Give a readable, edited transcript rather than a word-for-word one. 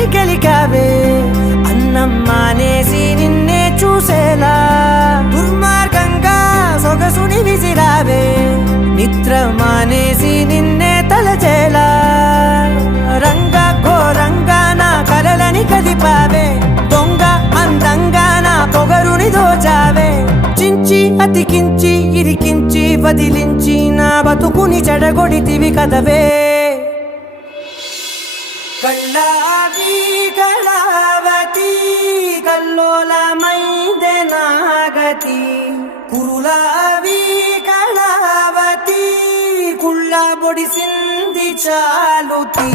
కలని గెలికావే అన్నం మానేసి నిన్నే చూసేలా దుర్మార్గంగా సొగసుని విసిరావే నిద్ర మానేసి నిన్నే తలచేలా రంగా ఘోరంగా నా కలలని కదిపావే దొంగ అందంగా నా పొగరుని దోచావే చించి అతికించి ఇరికించి వదిలించి నా బతుకుని చెడగొడితివి కదవే కళ్ళావి కళావతి కల్లోలమైందే నాగతి కురులావి కళావతి కుళ్ళ బొడిసింది చాలుతి